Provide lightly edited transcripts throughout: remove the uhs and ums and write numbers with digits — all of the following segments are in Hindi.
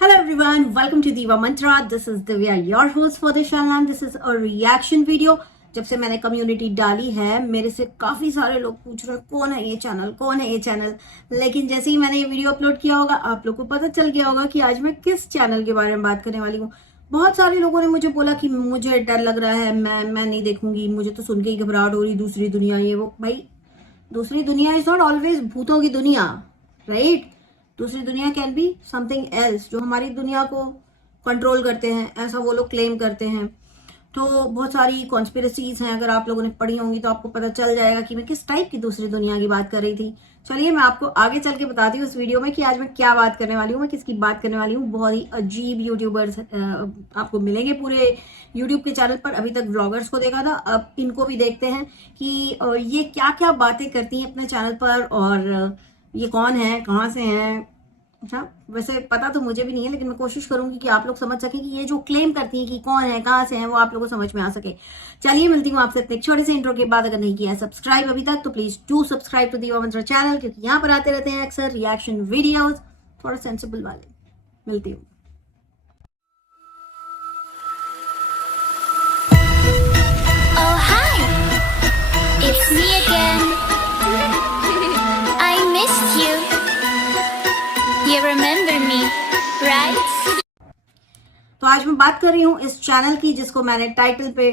Hello everyone, welcome to Diva Mantra. This is Divya, your host for this channel, and this is a reaction video. जब से मैंने कम्युनिटी डाली है मेरे से काफी सारे लोग पूछ रहे हैं कौन है ये चैनल, कौन है ये चैनल। लेकिन जैसे ही मैंने ये वीडियो अपलोड किया होगा आप लोग को पता चल गया होगा कि आज मैं किस चैनल के बारे में बात करने वाली हूँ। बहुत सारे लोगों ने मुझे बोला कि मुझे डर लग रहा है, मैं नहीं देखूंगी, मुझे तो सुन के ही घबराहट हो रही, दूसरी दुनिया ये वो। भाई दूसरी दुनिया इज नॉट ऑलवेज भूतों की दुनिया, राइट? दूसरी दुनिया कैन बी समथिंग एल्स जो हमारी दुनिया को कंट्रोल करते हैं, ऐसा वो लोग क्लेम करते हैं। तो बहुत सारी कॉन्स्पिरेसीज हैं, अगर आप लोगों ने पढ़ी होंगी तो आपको पता चल जाएगा कि मैं किस टाइप की दूसरी दुनिया की बात कर रही थी। चलिए मैं आपको आगे चल के बताती हूँ इस वीडियो में कि आज मैं क्या बात करने वाली हूँ, मैं किसकी बात करने वाली हूँ। बहुत ही अजीब यूट्यूबर्स आपको मिलेंगे पूरे यूट्यूब के चैनल पर। अभी तक व्लॉगर्स को देखा था, अब इनको भी देखते हैं कि ये क्या क्या बातें करती हैं अपने चैनल पर, और ये कौन है, कहाँ से हैं। अच्छा, वैसे पता तो मुझे भी नहीं है, लेकिन मैं कोशिश करूंगी कि आप लोग समझ सकें कि ये जो क्लेम करती हैं कि कौन है, कहाँ से हैं, वो आप लोगों को समझ में आ सके। चलिए मिलती हूँ आपसे एक छोटे से इंट्रो के बाद। अगर नहीं किया है सब्सक्राइब अभी तक तो प्लीज डू सब्सक्राइब टू दीवा मंत्रा चैनल, क्योंकि यहाँ पर आते रहते हैं अक्सर रिएक्शन वीडियोज, थोड़ा सेंसिबल वाले। मिलती हूँ। Oh hi, it's me again. I missed you. You remember me, right? तो आज मैं बात कर रही हूँ इस चैनल की जिसको मैंने टाइटल पे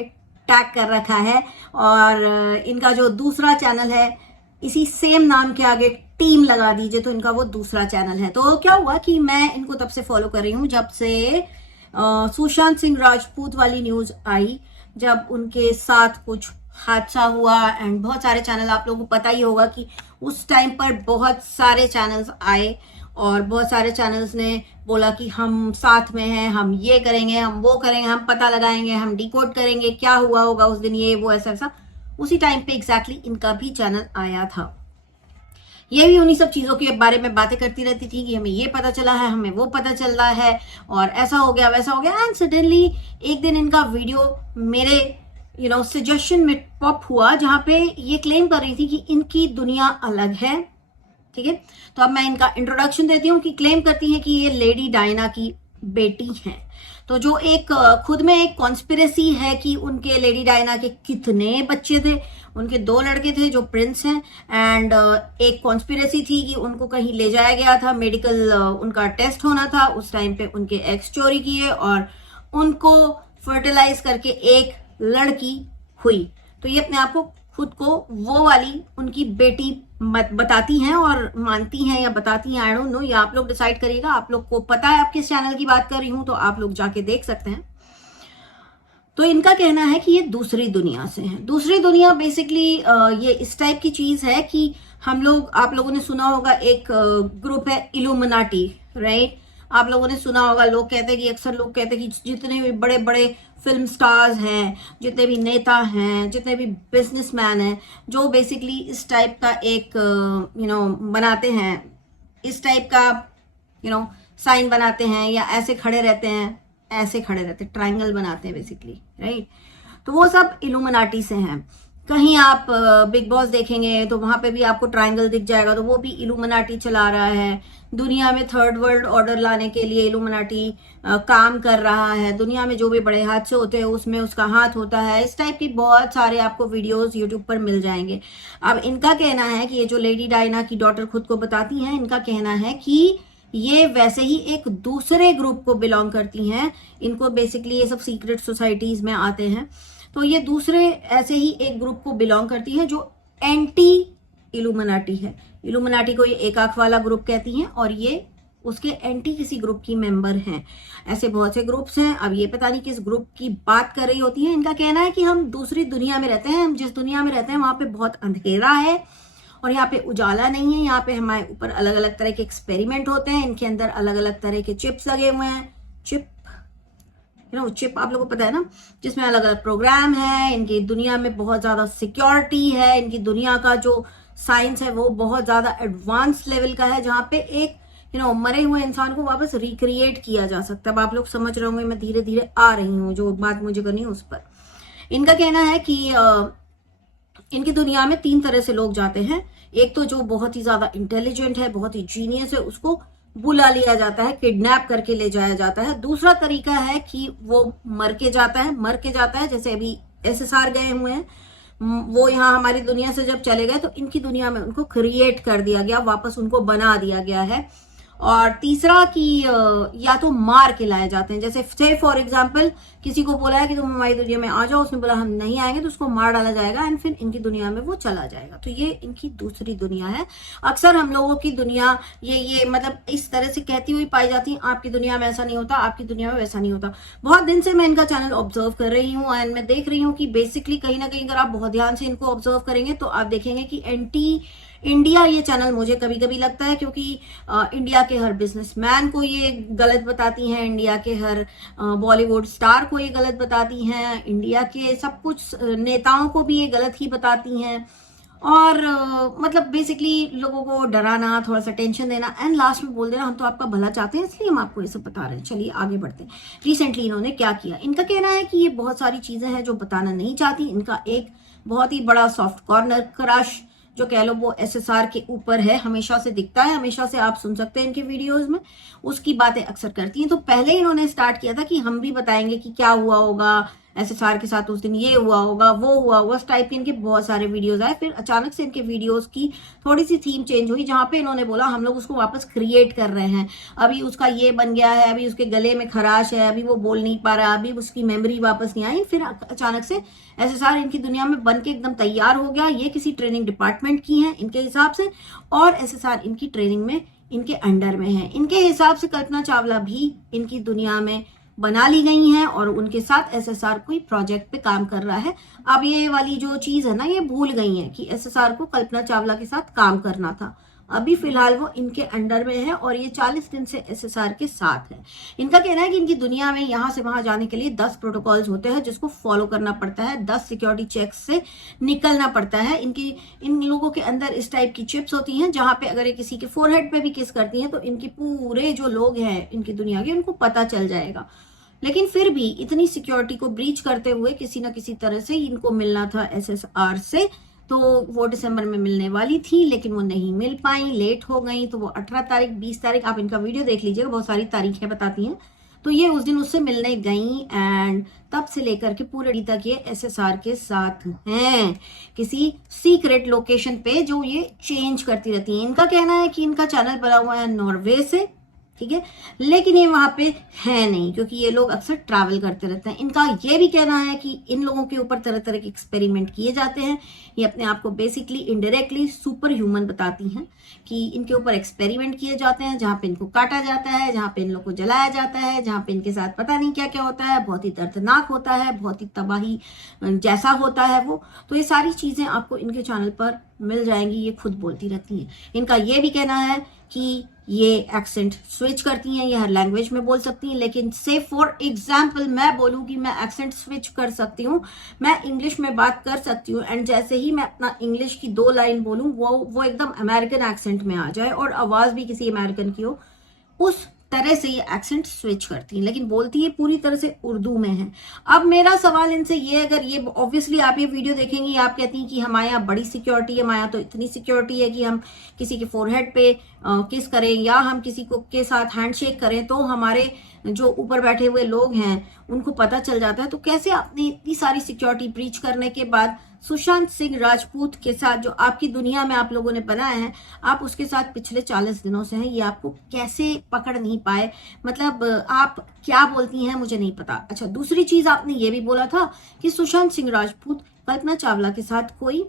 टैग कर रखा है, और इनका जो दूसरा चैनल है इसी सेम नाम के आगे टीम लगा दीजिए तो इनका वो दूसरा चैनल है। तो क्या हुआ कि मैं इनको तब से फॉलो कर रही हूँ जब से सुशांत सिंह राजपूत वाली न्यूज आई, जब उनके साथ कुछ हादसा हुआ। एंड बहुत सारे चैनल, आप लोगों को पता ही होगा कि उस टाइम पर बहुत सारे चैनल्स आए और बहुत सारे चैनल्स ने बोला कि हम साथ में हैं, हम ये करेंगे, हम वो करेंगे, हम पता लगाएंगे, हम डिकोड करेंगे क्या हुआ होगा उस दिन, ये वो ऐसा ऐसा। उसी टाइम पे एग्जैक्टली इनका भी चैनल आया था। ये भी उन्हीं सब चीजों के बारे में बातें करती रहती थी कि हमें ये पता चला है, हमें वो पता चल रहा है, और ऐसा हो गया वैसा हो गया। एंड सडनली एक दिन इनका वीडियो मेरे सजेशन में पॉप हुआ, जहां पे ये क्लेम कर रही थी कि इनकी दुनिया अलग है। ठीक है, तो अब मैं इनका इंट्रोडक्शन देती हूँ कि क्लेम करती हैं कि ये लेडी डायना की बेटी हैं। तो जो एक खुद में एक कॉन्स्पिरेसी है कि उनके लेडी डायना के कितने बच्चे थे। उनके 2 लड़के थे जो प्रिंस हैं, एंड एक कॉन्स्पिरेसी थी कि उनको कहीं ले जाया गया था, मेडिकल उनका टेस्ट होना था। उस टाइम पे उनके एक्स चोरी किए और उनको फर्टिलाइज करके एक लड़की हुई। तो ये अपने आप को खुद को वो वाली उनकी बेटी बताती हैं और मानती हैं, या बताती हैं, आई डोंट नो, या आप लोग डिसाइड करिएगा। आप लोग को पता है आप किस चैनल की बात कर रही हूं तो आप लोग जाके देख सकते हैं। तो इनका कहना है कि ये दूसरी दुनिया से हैं। दूसरी दुनिया बेसिकली ये इस टाइप की चीज है कि आप लोगों ने सुना होगा, एक ग्रुप है इल्यूमिनाटी, राइट? आप लोगों ने सुना होगा, लोग कहते हैं कि अक्सर लोग कहते हैं कि जितने भी बड़े बड़े फिल्म स्टार्स हैं, जितने भी नेता हैं, जितने भी बिजनेसमैन हैं, जो बेसिकली इस टाइप का एक बनाते हैं, इस टाइप का साइन बनाते हैं, या ऐसे खड़े रहते हैं, ऐसे खड़े रहते, ट्रायंगल बनाते हैं बेसिकली, राइट? तो वो सब इल्यूमिनाटी से हैं। कहीं आप बिग बॉस देखेंगे तो वहां पे भी आपको ट्रायंगल दिख जाएगा, तो वो भी इल्यूमिनाटी चला रहा है। दुनिया में थर्ड वर्ल्ड ऑर्डर लाने के लिए इल्यूमिनाटी काम कर रहा है। दुनिया में जो भी बड़े हादसे होते हैं उसमें उसका हाथ होता है। इस टाइप की बहुत सारे आपको वीडियोस यूट्यूब पर मिल जाएंगे। अब इनका कहना है कि ये जो लेडी डायना की डॉटर खुद को बताती हैं, इनका कहना है कि ये वैसे ही एक दूसरे ग्रुप को बिलोंग करती हैं। इनको बेसिकली ये सब सीक्रेट सोसाइटीज में आते हैं, तो ये दूसरे ऐसे ही एक ग्रुप को बिलोंग करती है जो एंटी इल्यूमिनाटी है। इल्यूमिनाटी को ये एक आंख वाला ग्रुप कहती हैं, और ये उसके एंटी किसी ग्रुप की मेंबर हैं। ऐसे बहुत से ग्रुप्स हैं। अब ये पता नहीं किस ग्रुप की बात कर रही होती है। इनका कहना है कि हम दूसरी दुनिया में रहते हैं, हम जिस दुनिया में रहते हैं वहां पे बहुत अंधेरा है और यहाँ पे उजाला नहीं है। यहाँ पे हमारे ऊपर अलग अलग तरह के एक्सपेरिमेंट होते हैं, इनके अंदर अलग अलग तरह के चिप्स लगे हुए हैं। चिप आप लोगों को पता है ना, जिसमें अलग अलग प्रोग्राम है। इनकी दुनिया में बहुत ज्यादा सिक्योरिटी है। इनकी दुनिया का जो साइंस है वो बहुत ज्यादा एडवांस लेवल का है, जहाँ पे एक मरे हुए इंसान को वापस रिक्रिएट किया जा सकता है। अब आप लोग समझ रहे होंगे, मैं धीरे धीरे आ रही हूँ, जो बात मुझे करनी है उस पर। इनका कहना है कि इनकी दुनिया में 3 तरह से लोग जाते हैं। एक तो जो बहुत ही ज्यादा इंटेलिजेंट है, बहुत ही जीनियस है, उसको बुला लिया जाता है, किडनैप करके ले जाया जाता है। दूसरा तरीका है कि वो मर के जाता है, जैसे अभी SSR गए हुए हैं, वो यहाँ हमारी दुनिया से जब चले गए तो इनकी दुनिया में उनको क्रिएट कर दिया गया, वापस उनको बना दिया गया है। और तीसरा कि या तो मार के लाए जाते हैं, जैसे से फॉर एग्जाम्पल किसी को बोला है कि तुम हमारी दुनिया में आ जाओ, उसने बोला हम नहीं आएंगे, तो उसको मार डाला जाएगा एंड फिर इनकी दुनिया में वो चला जाएगा। तो ये इनकी दूसरी दुनिया है। अक्सर हम लोगों की दुनिया ये मतलब इस तरह से कहती हुई पाई जाती है, आपकी दुनिया में ऐसा नहीं होता, आपकी दुनिया में वैसा नहीं होता। बहुत दिन से मैं इनका चैनल ऑब्जर्व कर रही हूँ एंड मैं देख रही हूँ कि बेसिकली कहीं ना कहीं अगर आप बहुत ध्यान से इनको ऑब्जर्व करेंगे तो आप देखेंगे कि एंटी इंडिया ये चैनल मुझे कभी कभी लगता है, क्योंकि इंडिया के हर बिजनेसमैन को ये गलत बताती हैं, इंडिया के हर बॉलीवुड स्टार को ये गलत बताती हैं, इंडिया के सब कुछ नेताओं को भी ये गलत ही बताती हैं। और मतलब बेसिकली लोगों को डराना, थोड़ा सा टेंशन देना एंड लास्ट में बोल देना हम तो आपका भला चाहते हैं इसलिए हम आपको ये सब बता रहे हैं। चलिए आगे बढ़ते हैं। रिसेंटली इन्होंने क्या किया, इनका कहना है कि ये बहुत सारी चीजें हैं जो बताना नहीं चाहती। इनका एक बहुत ही बड़ा सॉफ्ट कॉर्नर क्रश जो कह लो वो SSR के ऊपर है, हमेशा से दिखता है, हमेशा से आप सुन सकते हैं इनके वीडियोस में, उसकी बातें अक्सर करती हैं। तो पहले इन्होंने स्टार्ट किया था कि हम भी बताएंगे कि क्या हुआ होगा SSR के साथ, उस दिन ये हुआ होगा, वो हुआ होगा, उस टाइप के इनके बहुत सारे वीडियोस आए। फिर अचानक से इनके वीडियोस की थोड़ी सी थीम चेंज हुई, जहां पे इन्होंने बोला हम लोग उसको वापस क्रिएट कर रहे हैं, अभी उसका ये बन गया है, अभी उसके गले में खराश है, अभी वो बोल नहीं पा रहा, अभी उसकी मेमोरी वापस नहीं आई। फिर अचानक से SSR इनकी दुनिया में बन के एकदम तैयार हो गया। ये किसी ट्रेनिंग डिपार्टमेंट की है इनके हिसाब से, और SSR इनकी ट्रेनिंग में इनके अंडर में है। इनके हिसाब से कल्पना चावला भी इनकी दुनिया में बना ली गई हैं और उनके साथ SSR कोई प्रोजेक्ट पे काम कर रहा है। अब ये वाली जो चीज है ना, ये भूल गई है कि SSR को कल्पना चावला के साथ काम करना था। अभी फिलहाल वो इनके अंडर में है और ये 40 दिन से SSR के साथ है। इनका कहना है कि इनकी दुनिया में यहाँ से वहां जाने के लिए 10 प्रोटोकॉल्स होते हैं जिसको फॉलो करना पड़ता है, 10 सिक्योरिटी चेक्स से निकलना पड़ता है। इन लोगों के अंदर इस टाइप की चिप्स होती हैं जहां पे अगर ये किसी के फोरहेड पे भी किस करती हैं तो इनके पूरे जो लोग हैं इनकी दुनिया के, उनको पता चल जाएगा। लेकिन फिर भी इतनी सिक्योरिटी को ब्रीच करते हुए किसी ना किसी तरह से इनको मिलना था SSR से, तो वो दिसंबर में मिलने वाली थी लेकिन वो नहीं मिल पाई, लेट हो गई। तो वो 18 तारीख 20 तारीख, आप इनका वीडियो देख लीजिएगा, बहुत सारी तारीखें बताती हैं। तो ये उस दिन उससे मिलने गई एंड तब से लेकर के पूरे तक ये SSR के साथ हैं, किसी सीक्रेट लोकेशन पे जो ये चेंज करती रहती है। इनका कहना है कि इनका चैनल बना हुआ है नॉर्वे से, ठीक है, लेकिन ये वहां पे है नहीं क्योंकि ये लोग अक्सर ट्रैवल करते रहते हैं। इनका ये भी कहना है कि इन लोगों के ऊपर तरह तरह के एक्सपेरिमेंट किए जाते हैं। ये अपने आप को बेसिकली इनडायरेक्टली सुपर ह्यूमन बताती हैं कि इनके ऊपर एक्सपेरिमेंट किए जाते हैं, जहां पे इनको काटा जाता है, जहां पे इन लोग को जलाया जाता है, जहां पे इनके साथ पता नहीं क्या क्या होता है, बहुत ही दर्दनाक होता है, बहुत ही तबाही जैसा होता है वो। तो ये सारी चीजें आपको इनके चैनल पर मिल जाएंगी, ये खुद बोलती रहती हैं। इनका ये भी कहना है कि ये एक्सेंट स्विच करती हैं, ये हर लैंग्वेज में बोल सकती हैं, लेकिन से फॉर एग्जाम्पल मैं बोलूँ कि मैं एक्सेंट स्विच कर सकती हूँ, मैं इंग्लिश में बात कर सकती हूँ एंड जैसे ही मैं अपना इंग्लिश की 2 लाइन बोलूँ वो एकदम अमेरिकन एक्सेंट में आ जाए और आवाज भी किसी अमेरिकन की हो, उस तरह से ये एक्सेंट स्विच करती हैं, लेकिन बोलती है पूरी तरह से उर्दू में है। अब मेरा सवाल इनसे ये, अगर ये ऑब्वियसली आप ये वीडियो देखेंगी, आप कहती हैं कि हमारे यहाँ बड़ी सिक्योरिटी है, हमारे यहाँ तो इतनी सिक्योरिटी है कि हम किसी के फोरहेड पे किस करें या हम किसी को के साथ हैंडशेक करें तो हमारे जो ऊपर बैठे हुए लोग हैं उनको पता चल जाता है। तो कैसे आपने इतनी सारी सिक्योरिटी ब्रीच करने के बाद सुशांत सिंह राजपूत के साथ जो आपकी दुनिया में आप लोगों ने बनाया है, आप उसके साथ पिछले 40 दिनों से हैं, ये आपको कैसे पकड़ नहीं पाए? मतलब आप क्या बोलती हैं मुझे नहीं पता। अच्छा, दूसरी चीज आपने ये भी बोला था कि सुशांत सिंह राजपूत कल्पना चावला के साथ कोई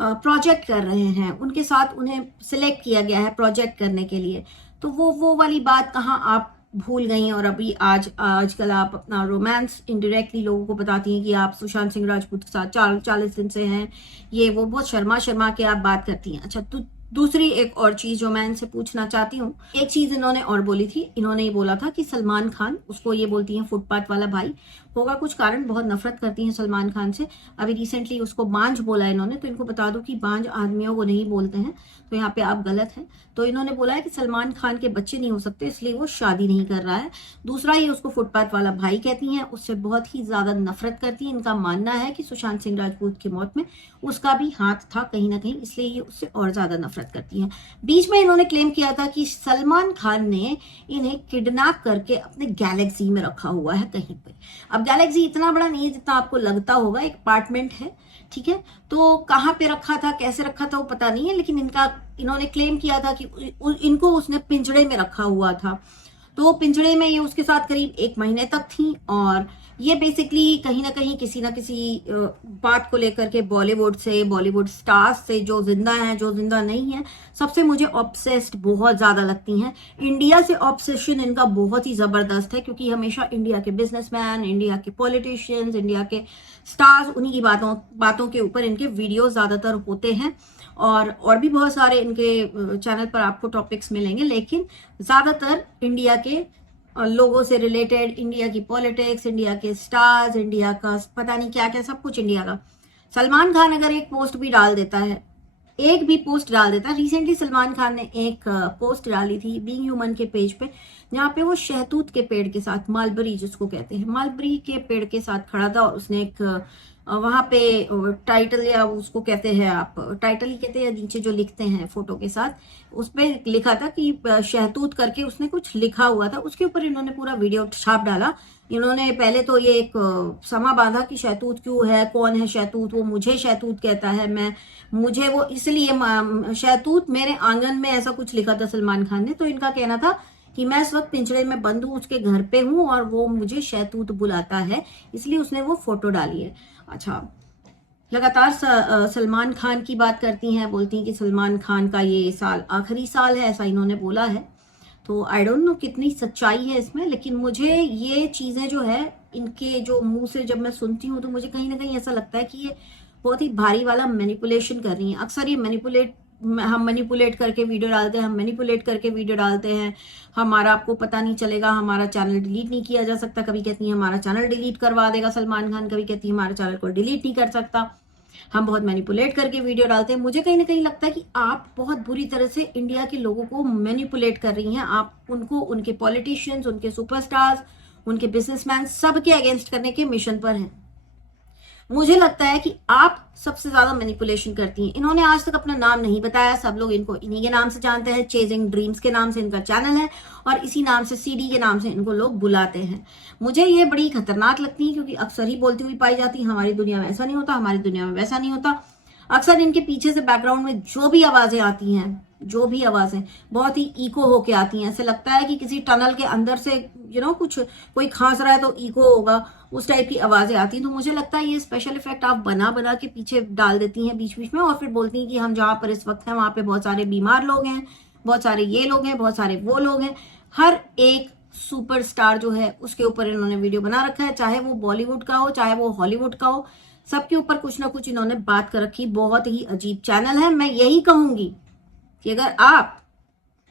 प्रोजेक्ट कर रहे हैं, उनके साथ उन्हें सिलेक्ट किया गया है प्रोजेक्ट करने के लिए। तो वो वाली बात कहाँ आप भूल गई और अभी आजकल आप अपना रोमांस इनडायरेक्टली लोगों को बताती हैं कि आप सुशांत सिंह राजपूत के साथ 40 दिन से हैं, ये वो बहुत शर्मा के आप बात करती हैं। अच्छा, तो दूसरी एक और चीज जो मैं इनसे पूछना चाहती हूँ, एक चीज इन्होंने और बोली थी, इन्होंने ये बोला था कि सलमान खान, उसको ये बोलती हैं फुटपाथ वाला भाई, होगा कुछ कारण, बहुत नफरत करती हैं सलमान खान से। अभी रिसेंटली उसको बांझ बोला इन्होंने, तो इनको बता दो कि बांझ आदमियों को नहीं बोलते हैं, तो यहाँ पे आप गलत हैं। तो इन्होंने बोला है कि सलमान खान के बच्चे नहीं हो सकते इसलिए वो शादी नहीं कर रहा है। दूसरा, ये उसको फुटपाथ वाला भाई कहती हैं, उससे बहुत ही ज्यादा नफरत करती हैं। इनका मानना है कि सुशांत सिंह राजपूत की मौत में उसका भी हाथ था कहीं ना कहीं, इसलिए ये उससे और ज्यादा नफरत नफरत करती हैं। बीच में इन्होंने क्लेम किया था कि सलमान खान ने इन्हें किडनैप करके अपने गैलेक्सी में रखा हुआ है कहीं पे। अब गैलेक्सी इतना बड़ा नहीं है जितना आपको लगता होगा, एक अपार्टमेंट है, ठीक है। तो कहाँ पे रखा था, कैसे रखा था वो पता नहीं है, लेकिन इन्होंने क्लेम किया था कि इनको उसने पिंजड़े में रखा हुआ था। तो पिंजड़े में ये उसके साथ करीब 1 महीने तक थी और ये बेसिकली कहीं ना कहीं किसी ना किसी बात को लेकर के बॉलीवुड स्टार्स से, जो जिंदा हैं जो जिंदा नहीं है, सबसे मुझे ऑब्सेस्ड बहुत ज्यादा लगती हैं। इंडिया से ऑब्सेशन इनका बहुत ही जबरदस्त है, क्योंकि हमेशा इंडिया के बिजनेसमैन, इंडिया के पॉलिटिशियंस, इंडिया के स्टार्स, उन्हीं की बातों के ऊपर इनके वीडियो ज्यादातर होते हैं। और भी बहुत सारे इनके चैनल पर आपको टॉपिक्स मिलेंगे, लेकिन ज्यादातर इंडिया के लोगों से रिलेटेड, इंडिया की पॉलिटिक्स, इंडिया के स्टार्स, इंडिया का पता नहीं क्या क्या, सब कुछ इंडिया का। सलमान खान अगर एक पोस्ट भी डाल देता है, एक भी पोस्ट डाल देता है, रिसेंटली सलमान खान ने एक पोस्ट डाली थी बीइंग ह्यूमन के पेज पे, जहाँ पे वो शहतूत के पेड़ के साथ, मालबरी जिसको कहते हैं, मालबरी के पेड़ के साथ खड़ा था और उसने एक वहां पे टाइटल, या उसको कहते हैं, आप टाइटल ही कहते हैं, नीचे जो लिखते हैं फोटो के साथ, उस पर लिखा था कि शहतूत करके उसने कुछ लिखा हुआ था। उसके ऊपर इन्होंने पूरा वीडियो छाप डाला। इन्होंने पहले तो ये एक समा बांधा कि शहतूत क्यों है, कौन है शहतूत, वो मुझे शहतूत कहता है, मुझे वो इसलिए शहतूत मेरे आंगन में, ऐसा कुछ लिखा था सलमान खान ने। तो इनका कहना था कि मैं इस वक्त पिंजड़े में बंद हूँ, उसके घर पे हूँ और वो मुझे शहतूत बुलाता है, इसलिए उसने वो फोटो डाली है। अच्छा, लगातार सलमान खान की बात करती हैं, बोलती हैं कि सलमान खान का ये साल आखिरी साल है, ऐसा इन्होंने बोला है। तो आई डोंट नो कितनी सच्चाई है इसमें, लेकिन मुझे ये चीजें जो है इनके जो मुंह से जब मैं सुनती हूँ तो मुझे कहीं ना कहीं ऐसा लगता है कि ये बहुत ही भारी वाला मैनिपुलेशन कर रही हैं। अक्सर ये हम मैनिपुलेट करके वीडियो डालते हैं, हमारा आपको पता नहीं चलेगा, हमारा चैनल डिलीट नहीं किया जा सकता। कभी कहती है हमारा चैनल डिलीट करवा देगा सलमान खान, कभी कहती है हमारे चैनल को डिलीट नहीं कर सकता। हम बहुत मैनिपुलेट करके वीडियो डालते हैं। मुझे कहीं ना कहीं लगता है कि आप बहुत बुरी तरह से इंडिया के लोगों को मैनिपुलेट कर रही हैं। आप उनको, उनके पॉलिटिशियंस, उनके सुपरस्टार्स, उनके बिजनेसमैन, सबके अगेंस्ट करने के मिशन पर हैं। मुझे लगता है कि आप सबसे ज्यादा मैनिपुलेशन करती हैं। इन्होंने आज तक अपना नाम नहीं बताया, सब लोग इनको इन्हीं के नाम से जानते हैं। चेजिंग ड्रीम्स के नाम से इनका चैनल है और इसी नाम से, सीडी के नाम से इनको लोग बुलाते हैं। मुझे ये बड़ी खतरनाक लगती है, क्योंकि अक्सर ही बोलती हुई पाई जाती है हमारी दुनिया में ऐसा नहीं होता, हमारी दुनिया में वैसा नहीं होता। अक्सर इनके पीछे से बैकग्राउंड में जो भी आवाजें आती हैं, बहुत ही इको होके आती हैं। ऐसे लगता है कि किसी टनल के अंदर से कुछ कोई खांस रहा है तो इको होगा, उस टाइप की आवाजें आती हैं। तो मुझे लगता है ये स्पेशल इफेक्ट आप बना बना के पीछे डाल देती हैं बीच बीच में, और फिर बोलती हैं कि हम जहाँ पर इस वक्त हैं वहां पे बहुत सारे बीमार लोग हैं, बहुत सारे ये लोग हैं, बहुत सारे वो लोग हैं। हर एक सुपरस्टार जो है उसके ऊपर इन्होंने वीडियो बना रखा है, चाहे वो बॉलीवुड का हो, चाहे वो हॉलीवुड का हो, सबके ऊपर कुछ ना कुछ इन्होंने बात कर रखी। बहुत ही अजीब चैनल है। मैं यही कहूंगी कि अगर आप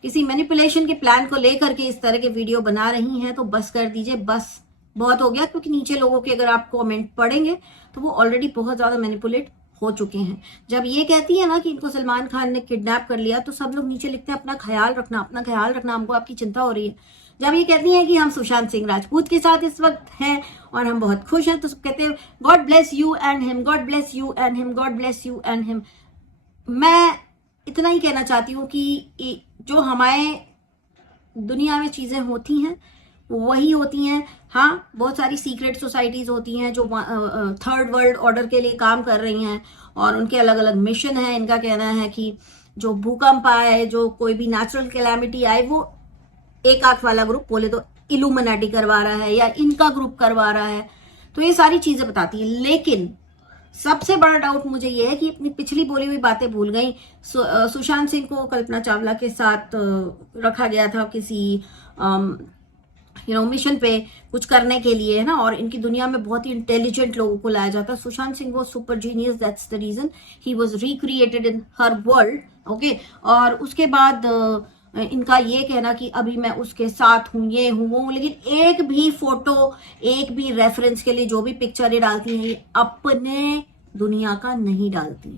किसी मैनिपुलेशन के प्लान को लेकर के इस तरह के वीडियो बना रही हैं तो बस कर दीजिए, बस बहुत हो गया। क्योंकि नीचे लोगों के अगर आप कमेंट पढ़ेंगे तो वो ऑलरेडी बहुत ज्यादा मैनिपुलेट हो चुके हैं। जब ये कहती है ना कि इनको सलमान खान ने किडनैप कर लिया, तो सब लोग नीचे लिखते हैं अपना ख्याल रखना, हमको आपकी चिंता हो रही है। जब ये कहती हैं कि हम सुशांत सिंह राजपूत के साथ इस वक्त हैं और हम बहुत खुश हैं, तो सब कहते हैं God bless you and him, God bless you and him, God bless you and him. मैं इतना ही कहना चाहती हूँ कि जो हमारे दुनिया में चीजें होती हैं वही होती हैं। हाँ, बहुत सारी सीक्रेट सोसाइटीज होती हैं जो थर्ड वर्ल्ड ऑर्डर के लिए काम कर रही हैं और उनके अलग अलग मिशन हैं। इनका कहना है कि जो भूकंप आए, जो कोई भी नेचुरल कैलामिटी आए, वो एक आंख वाला ग्रुप, बोले तो इल्यूमिनाटी करवा रहा है या इनका ग्रुप करवा रहा है। तो ये सारी चीजें बताती है। लेकिन सबसे बड़ा डाउट मुझे ये है कि अपनी पिछली बोली हुई बातें भूल गई। सुशांत सिंह को कल्पना चावला के साथ रखा गया था किसी मिशन पे कुछ करने के लिए, है ना, और इनकी दुनिया में बहुत ही इंटेलिजेंट लोगों को लाया जाता है। सुशांत सिंह वो super genius, that's the reason he was recreated in her world. Okay, और उसके बाद इनका ये कहना कि अभी मैं उसके साथ हूं, ये हूं, वो, लेकिन एक भी फोटो, एक भी रेफरेंस के लिए जो भी पिक्चर ये डालती हैं, ये अपने दुनिया का नहीं डालती।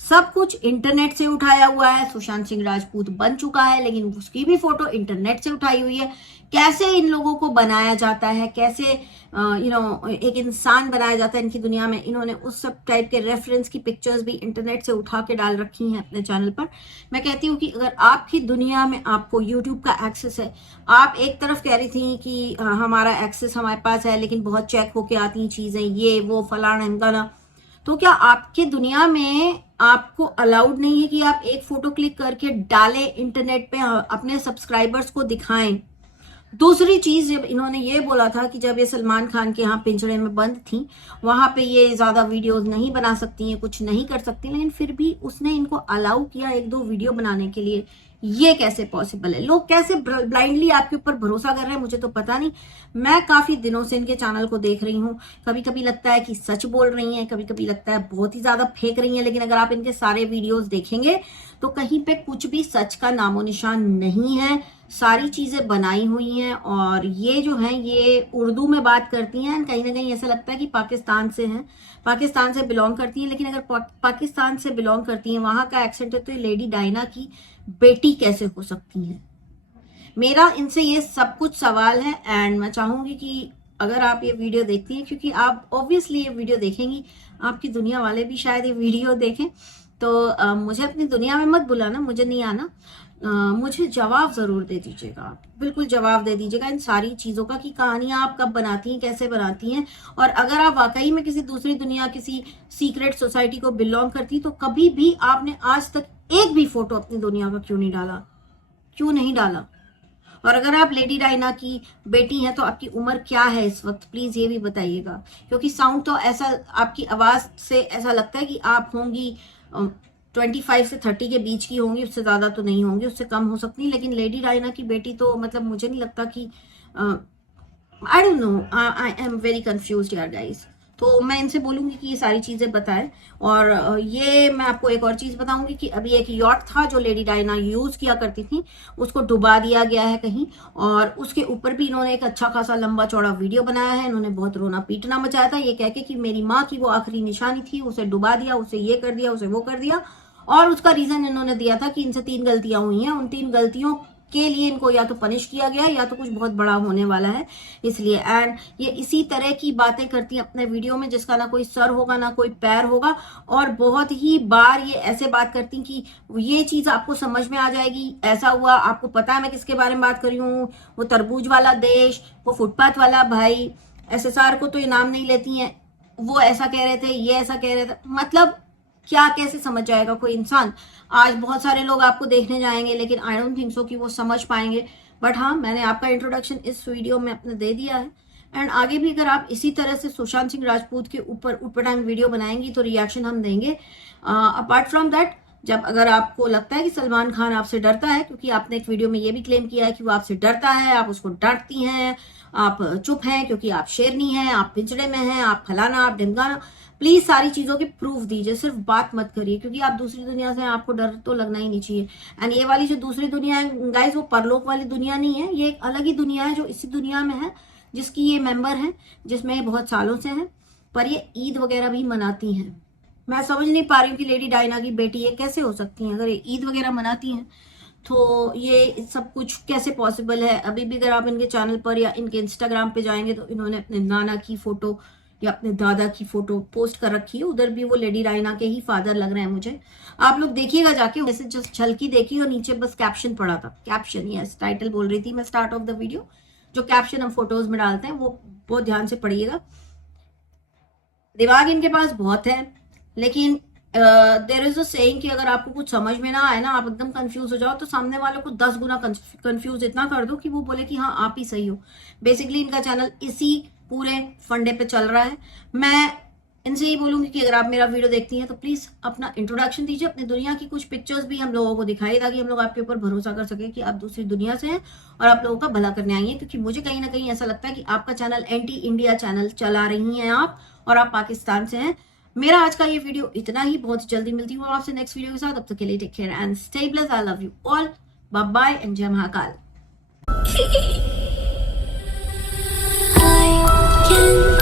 सब कुछ इंटरनेट से उठाया हुआ है। सुशांत सिंह राजपूत बन चुका है, लेकिन उसकी भी फोटो इंटरनेट से उठाई हुई है। कैसे इन लोगों को बनाया जाता है, कैसे एक इंसान बनाया जाता है इनकी दुनिया में, इन्होंने उस सब टाइप के रेफरेंस की पिक्चर्स भी इंटरनेट से उठा के डाल रखी हैं अपने चैनल पर। मैं कहती हूँ कि अगर आपकी दुनिया में आपको यूट्यूब का एक्सेस है, आप एक तरफ कह रही थी कि हमारा एक्सेस हमारे पास है लेकिन बहुत चेक होके आती हैं चीजें, ये वो फलाना ढिमकाना, तो क्या आपके दुनिया में आपको अलाउड नहीं है कि आप एक फोटो क्लिक करके डालें इंटरनेट पे, अपने सब्सक्राइबर्स को दिखाएं? दूसरी चीज, जब इन्होंने ये बोला था कि जब ये सलमान खान के यहाँ पिंजरे में बंद थी, वहां पे ये ज्यादा वीडियोस नहीं बना सकती हैं, कुछ नहीं कर सकती, लेकिन फिर भी उसने इनको अलाउ किया 1-2 वीडियो बनाने के लिए। ये कैसे पॉसिबल है? लोग कैसे ब्लाइंडली आपके ऊपर भरोसा कर रहे हैं, मुझे तो पता नहीं। मैं काफी दिनों से इनके चैनल को देख रही हूँ। कभी कभी लगता है कि सच बोल रही हैं, कभी कभी लगता है बहुत ही ज्यादा फेंक रही हैं, लेकिन अगर आप इनके सारे वीडियोस देखेंगे तो कहीं पे कुछ भी सच का नामो निशान नहीं है। सारी चीजें बनाई हुई हैं, और ये जो है ये उर्दू में बात करती हैं, कहीं ना कहीं ऐसा लगता है कि पाकिस्तान से हैं, पाकिस्तान से बिलोंग करती हैं। लेकिन अगर पाकिस्तान से बिलोंग करती हैं, वहां का एक्सेंट है, तो ये लेडी डायना की बेटी कैसे हो सकती हैं? मेरा इनसे ये सब कुछ सवाल है। एंड मैं चाहूंगी कि अगर आप ये वीडियो देखती हैं, क्योंकि आप ऑब्वियसली ये वीडियो देखेंगी, आपकी दुनिया वाले भी शायद ये वीडियो देखें, तो मुझे अपनी दुनिया में मत बुलाना, मुझे नहीं आना। मुझे जवाब जरूर दे दीजिएगा, बिल्कुल जवाब दे दीजिएगा इन सारी चीजों का, कि कहानियां आप कब बनाती हैं, कैसे बनाती हैं, और अगर आप वाकई में किसी दूसरी दुनिया, किसी सीक्रेट सोसाइटी को बिलोंग करती, तो कभी भी आपने आज तक एक भी फोटो अपनी दुनिया का क्यों नहीं डाला, क्यों नहीं डाला? और अगर आप लेडी डायना की बेटी हैं तो आपकी उम्र क्या है इस वक्त, प्लीज ये भी बताइएगा, क्योंकि साउंड तो ऐसा, आपकी आवाज से ऐसा लगता है कि आप होंगी 25 से 30 के बीच की होंगी, उससे ज्यादा तो नहीं होंगी, उससे कम हो सकती, लेकिन लेडी डायना की बेटी तो मतलब मुझे नहीं लगता कि I don't know, I am very confused यार गाइस। तो मैं इनसे बोलूंगी कि ये सारी चीजें बताएं। और ये मैं आपको एक और चीज बताऊंगी कि अभी एक यॉट था जो लेडी डायना यूज किया करती थी, उसको डुबा दिया गया है कहीं, और उसके ऊपर भी इन्होंने एक अच्छा खासा लंबा चौड़ा वीडियो बनाया है। इन्होंने बहुत रोना पीटना मचाया था, ये कह के कि मेरी माँ की वो आखिरी निशानी थी, उसे डुबा दिया, उसे ये कर दिया, उसे वो कर दिया। और उसका रीजन इन्होंने दिया था कि इनसे 3 गलतियां हुई हैं, उन 3 गलतियों के लिए इनको या तो पनिश किया गया या तो कुछ बहुत बड़ा होने वाला है, इसलिए। एंड ये इसी तरह की बातें करती हैं अपने वीडियो में, जिसका ना कोई सर होगा ना कोई पैर होगा, और बहुत ही बार ये ऐसे बात करती कि ये चीज आपको समझ में आ जाएगी, ऐसा हुआ, आपको पता है मैं किसके बारे में बात कर रही हूँ, वो तरबूज वाला देश, वो फुटपाथ वाला भाई, SSR को तो इनाम नहीं लेती हैं, वो ऐसा कह रहे थे, ये ऐसा कह रहे थे, मतलब क्या कैसे समझ जाएगा कोई इंसान? आज बहुत सारे लोग आपको देखने जाएंगे, लेकिन आई डोंट थिंक सो कि वो समझ पाएंगे। बट हाँ, मैंने आपका इंट्रोडक्शन इस वीडियो में अपने दे दिया है। एंड आगे भी अगर आप इसी तरह से सुशांत सिंह राजपूत के ऊपर उटपटांग वीडियो बनाएंगी तो रिएक्शन हम देंगे। अपार्ट फ्रॉम दैट, जब अगर आपको लगता है कि सलमान खान आपसे डरता है, क्योंकि आपने एक वीडियो में ये भी क्लेम किया है कि वो आपसे डरता है, आप उसको डांटती हैं, आप चुप हैं क्योंकि आप शेरनी हैं, आप पिंजरे में हैं, आप फलाना, आप ढिमकाना, प्लीज सारी चीजों के प्रूफ दीजिए, सिर्फ बात मत करिए, क्योंकि आप दूसरी दुनिया से हैं, आपको डर तो लगना ही नहीं चाहिए। एंड ये वाली जो दूसरी दुनिया है गाइस, वो परलोक वाली दुनिया नहीं है, ये एक अलग ही दुनिया है जो इसी दुनिया में है, जिसकी ये मेंबर हैं, जिसमें बहुत सालों से हैं, पर ये ईद वगैरह भी मनाती हैं। मैं समझ नहीं पा रही हूँ कि लेडी डायना की बेटी ये कैसे हो सकती हैं, अगर ये ईद वगैरह मनाती हैं तो ये सब कुछ कैसे पॉसिबल है? अभी भी अगर आप इनके चैनल पर या इनके इंस्टाग्राम पे जाएंगे तो इन्होंने अपने नाना की फोटो या अपने दादा की फोटो पोस्ट कर रखी है, उधर भी वो लेडी डायना के ही फादर लग रहे हैं मुझे। आप लोग देखिएगा जाके, वैसे जस्ट झलकी देखी और नीचे बस कैप्शन पड़ा था, कैप्शन, यस टाइटल बोल रही थी मैं स्टार्ट ऑफ द वीडियो, जो कैप्शन हम फोटोज में डालते हैं वो बहुत ध्यान से पढ़िएगा। दिमाग इनके पास बहुत है, लेकिन देयर इज अ सेइंग कि अगर आपको कुछ समझ में ना आए ना, आप एकदम कंफ्यूज हो जाओ, तो सामने वालों को 10 गुना कंफ्यूज इतना कर दो कि वो बोले कि हाँ आप ही सही हो। बेसिकली इनका चैनल इसी पूरे फंडे पे चल रहा है। मैं इनसे यही बोलूंगी कि अगर आप मेरा वीडियो देखती हैं तो प्लीज अपना इंट्रोडक्शन दीजिए, अपनी दुनिया की कुछ पिक्चर्स भी हम लोगों को दिखाइए, ताकि हम लोग आपके ऊपर भरोसा कर सके कि आप दूसरी दुनिया से हैं और आप लोगों का भला करने आई हैं। क्योंकि मुझे कहीं ना कहीं ऐसा लगता है कि आपका चैनल एंटी इंडिया चैनल चला रही हैं आप, और आप पाकिस्तान से हैं। मेरा आज का ये वीडियो इतना ही, बहुत जल्दी मिलती हूँ आपसे नेक्स्ट वीडियो के साथ। अब तक के लिए take care and stay blessed. I love you all, bye bye and जय महाकाल। I can